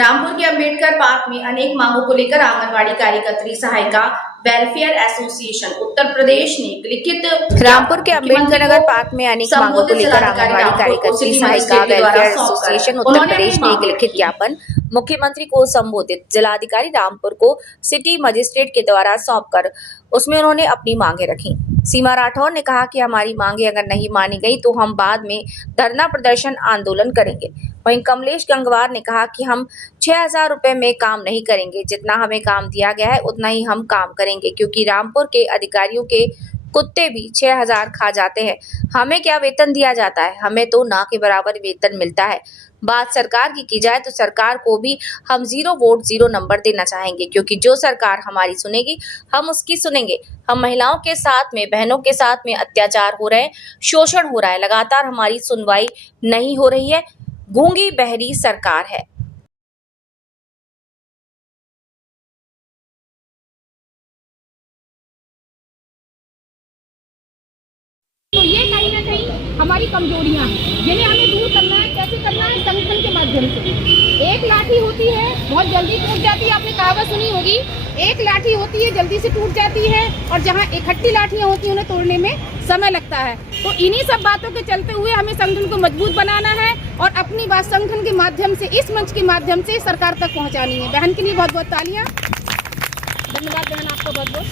रामपुर के अंबेडकर पार्क में अनेक मांगों को लेकर आंगनवाड़ी कार्यकर्त्री सहायिका वेलफेयर एसोसिएशन उत्तर प्रदेश ने लिखित रामपुर के अंबेडकर नगर पार्क में अनेक मांगों को लेकर आंगनवाड़ी कार्यकर्त्री सहायिका वेलफेयर एसोसिएशन उत्तर प्रदेश ने एक लिखित ज्ञापन मुख्यमंत्री को संबोधित जिलाधिकारी रामपुर को सिटी मजिस्ट्रेट के द्वारा सौंपकर उसमें उन्होंने अपनी मांगे रखी। सीमा राठौर ने कहा कि हमारी मांगे अगर नहीं मानी गई तो हम बाद में धरना प्रदर्शन आंदोलन करेंगे। वहीं कमलेश गंगवार ने कहा कि हम 6,000 रुपए में काम नहीं करेंगे, जितना हमें काम दिया गया है उतना ही हम काम करेंगे, क्योंकि रामपुर के अधिकारियों के कुत्ते भी 6,000 खा जाते हैं। हमें क्या वेतन दिया जाता है? हमें तो ना के बराबर वेतन मिलता है। बात सरकार की जाए तो सरकार को भी हम 0 वोट 0 नंबर देना चाहेंगे, क्योंकि जो सरकार हमारी सुनेगी हम उसकी सुनेंगे। हम महिलाओं के साथ में, बहनों के साथ में अत्याचार हो रहे हैं, शोषण हो रहा है, लगातार हमारी सुनवाई नहीं हो रही है। गूंगी बहरी सरकार है। तो ये कहीं ना कहीं हमारी कमजोरियां हैं, जिन्हें हमें दूर करना है। कैसे करना है? संगठन के माध्यम से। एक लाठी होती है, बहुत जल्दी टूट जाती है, आपने कहावत सुनी होगी, एक लाठी होती है जल्दी से टूट जाती है, और जहां इकट्ठी लाठियां होती हैं उन्हें तोड़ने में समय लगता है। तो इन्हीं सब बातों के चलते हुए हमें संगठन को मजबूत बनाना है और अपनी बात संगठन के माध्यम से, इस मंच के माध्यम से सरकार तक पहुँचानी है। बहन के लिए बहुत बहुत तालियाँ। धन्यवाद बहन, आपको बहुत बहुत।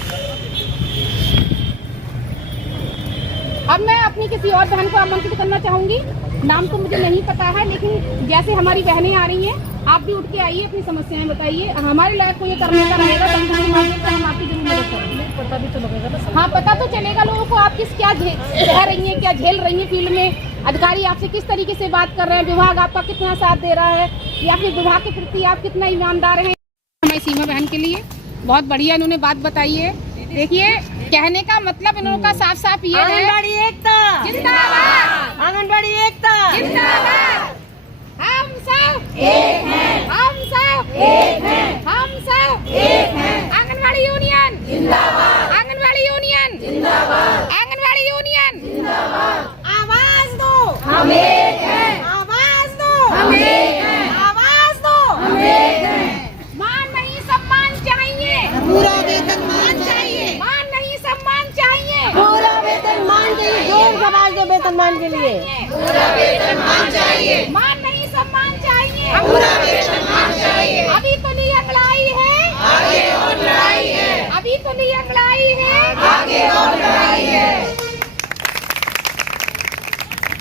अब मैं अपनी किसी और बहन को आमंत्रित करना चाहूंगी। नाम तो मुझे नहीं पता है, लेकिन जैसे हमारी बहनें आ रही हैं, आप भी उठ के आइए, अपनी समस्याएं बताइए। हमारे लायक को ये करने का रहेगा, हम आपकी जरूर मदद करेंगे। पता भी तो लगेगा। हाँ, पता तो चलेगा लोगों को आप क्या कह रही हैं, क्या झेल रही हैं फील्ड में। अधिकारी आपसे किस तरीके से बात कर रहे हैं, विभाग आपका कितना साथ दे रहा है, या फिर विभाग के प्रति आप कितना ईमानदार हैं। हमारी सीमा बहन के लिए बहुत बढ़िया इन्होंने बात बताई है। देखिए, कहने का मतलब इन्हों का साफ साफ ये है, आंगनबाड़ी एकता जिंदाबाद, आंगनबाड़ी एकता जिंदाबाद। हम सब एक हैं, हम सब एक हैं, हम सब एक हैं। आंगनबाड़ी यूनियन जिंदाबाद, आंगनबाड़ी यूनियन जिंदाबाद, आंगनबाड़ी यूनियन जिंदाबाद। आवाज दो, हम एक हैं, आवाज दो, हम एक हैं, आवाज दो, हम एक हैं। मान नहीं सम्मान चाहिए, पूरा वेतन मान चाहिए, मान नहीं सम्मान चाहिए, पूरा वेतन मान चाहिए। जोर समाज के वेतन मान के लिए पूरा वेतन मान चाहिए, मान नहीं सम्मान चाहिए, पूरा वेतन मान चाहिए। अभी तो नहीं अगलाई है, आगे और लड़ाई है, अभी तो नहीं अगलाई है, आगे और लड़ाई है।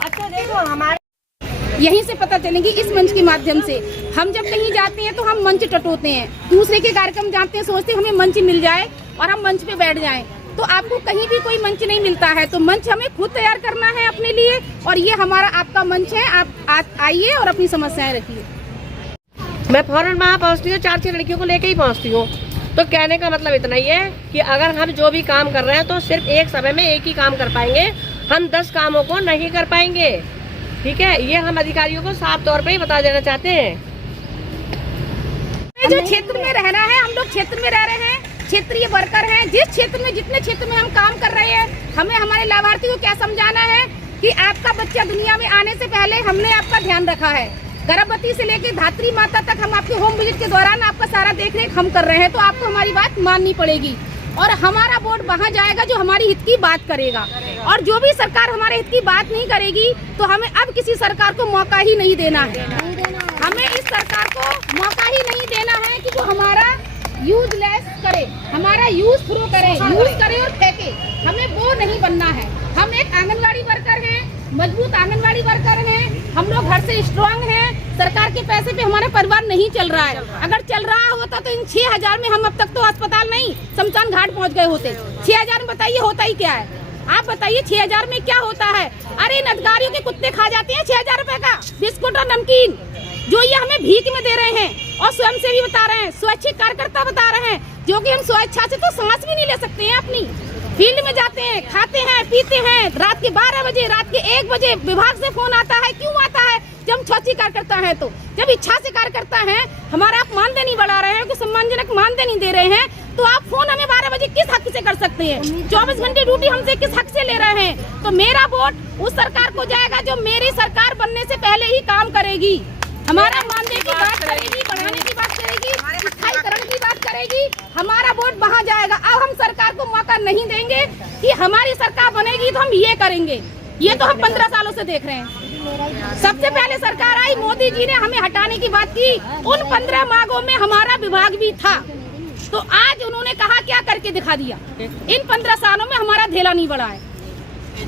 अच्छा देखो, हमारे यहीं से पता चलेंगी, इस मंच के माध्यम से। हम जब कहीं जाते हैं तो हम मंच टटोते हैं, दूसरे के कार्यक्रम जाते हैं, सोचते हैं हमें मंच मिल जाए और हम मंच पे बैठ जाएं। तो आपको कहीं भी कोई मंच नहीं मिलता है, तो मंच हमें खुद तैयार करना है अपने लिए, और ये हमारा आपका मंच है। आप आइए और अपनी समस्याएं रखिए। मैं फौरन वहाँ पहुँचती हूँ, 4-6 लड़कियों को लेके ही पहुँचती हूँ। तो कहने का मतलब इतना ही है कि अगर हम जो भी काम कर रहे हैं तो सिर्फ एक समय में एक ही काम कर पाएंगे, हम 10 कामों को नहीं कर पाएंगे। ठीक है, ये हम अधिकारियों को साफ तौर पे ही बता देना चाहते हैं। जो क्षेत्र में रहना है, हम लोग क्षेत्र में रह रहे हैं, क्षेत्रीय वर्कर हैं। जिस क्षेत्र में, जितने क्षेत्र में हम काम कर रहे हैं, हमें हमारे लाभार्थी को क्या समझाना है कि आपका बच्चा दुनिया में आने से पहले हमने आपका ध्यान रखा है। गर्भवती से लेकर धात्री माता तक हम आपके होम विजिट के दौरान आपका सारा देखरेख हम कर रहे हैं। तो आपको हमारी बात माननी पड़ेगी, और हमारा वोट वहाँ जाएगा जो हमारी हित की बात करेगा। और जो भी सरकार हमारे हित की बात नहीं करेगी तो हमें अब किसी सरकार को मौका ही नहीं देना है। हमें इस सरकार को मौका ही नहीं देना है कि वो हमारा यूजलेस करे, हमारा यूज थ्रो करे, यूज करे और फेंके। हमें वो नहीं बनना है। हम एक आंगनवाड़ी वर्कर हैं, मजबूत आंगनवाड़ी वर्कर हैं। हम लोग घर से स्ट्रांग हैं। सरकार के पैसे पे हमारा परिवार नहीं चल रहा है। अगर चल रहा होता तो इन 6,000 में हम अब तक तो अस्पताल नहीं, शमशान घाट पहुंच गए होते। 6,000 में बताइए होता ही क्या है? आप बताइए 6,000 में क्या होता है? अरे इन अधिकारियों के कुत्ते खा जाते हैं 6,000 रुपए का बिस्कुट और नमकीन, जो ये हमें भीख में दे रहे हैं। और स्वयं सेवी बता रहे हैं, स्वैच्छिक कार्यकर्ता बता रहे हैं, जो कि हम स्वेच्छा से तो सांस भी नहीं ले सकते हैं। अपनी फील्ड में जाते हैं, खाते हैं, पीते हैं, रात के 12 बजे, रात के 1 बजे विभाग से फोन आता है। क्यों आता है? जब हम स्वैच्छिक कार्यकर्ता है, तो जब इच्छा से कार्यकर्ता है, हमारा आप मानदेय नहीं बढ़ा रहे हैं, कोई सम्मानजनक मानदेय नहीं दे रहे हैं, तो आप फोन हमें 12 बजे किस हक से कर सकते हैं? 24 घंटे ड्यूटी हमसे किस हक से ले रहे हैं? तो मेरा वोट उस सरकार को जाएगा जो मेरी सरकार बनने से पहले ही काम करेगी। हमारा मानदेय की बात करेगी, बढ़ाने की बात करेगी, स्थायीकरण की बात करेगी, हमारा वोट वहाँ जाएगा। अब हम सरकार को मौका नहीं देंगे कि हमारी सरकार बनेगी तो हम ये करेंगे। ये तो हम 15 सालों से देख रहे हैं। सबसे पहले सरकार आई, मोदी जी ने हमें हटाने की बात की। उन 15 मांगों में हमारा विभाग भी था, तो आज उन्होंने कहा क्या करके दिखा दिया। इन 15 सालों में हमारा धेला नहीं बढ़ा है,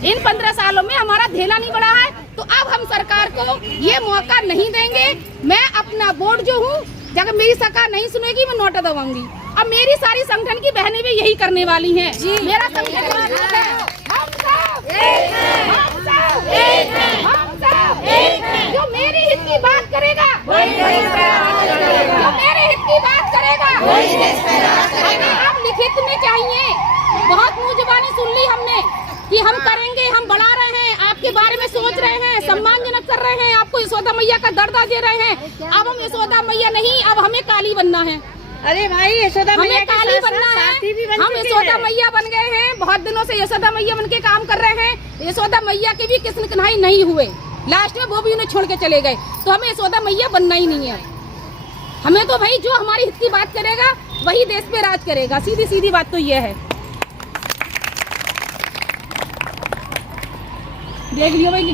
इन 15 सालों में हमारा धेला नहीं बढ़ा है। तो अब हम सरकार को ये मौका नहीं देंगे। मैं अपना वोट जो हूँ, अगर मेरी सरकार नहीं सुनेगी मैं नोटा दबाऊंगी। अब मेरी सारी संगठन की बहनें भी यही करने वाली हैं। मेरा संगठन जो मेरे हित की बात करेगा, जो मेरे हित की बात करेगा, आप लिखित में चाहिए। बहुत मुँह जुबानी सुन ली हमने कि हम करेंगे, हम बढ़ा रहे हैं, आपके बारे में सोच रहे हैं, सम्मानजनक कर रहे हैं, आपको यशोदा मैया का दर्जा दे रहे हैं। अब हम यशोदा मैया नहीं, अब हमें काली बनना है। अरे भाई यशोदा मैया हमें काली बनना है, हम यशोदा मैया बन गए हैं। बहुत दिनों से यशोदा मैया बन के काम कर रहे हैं। यशोदा मैया के भी किस्म कन्हाई नहीं हुए, लास्ट में वो भी उन्हें छोड़ के चले गए। तो हमें यशोदा मैया बनना ही नहीं है। हमें तो भाई जो हमारी हित की बात करेगा वही देश पे राज करेगा। सीधी सीधी बात तो ये है। देख लियो भाई कि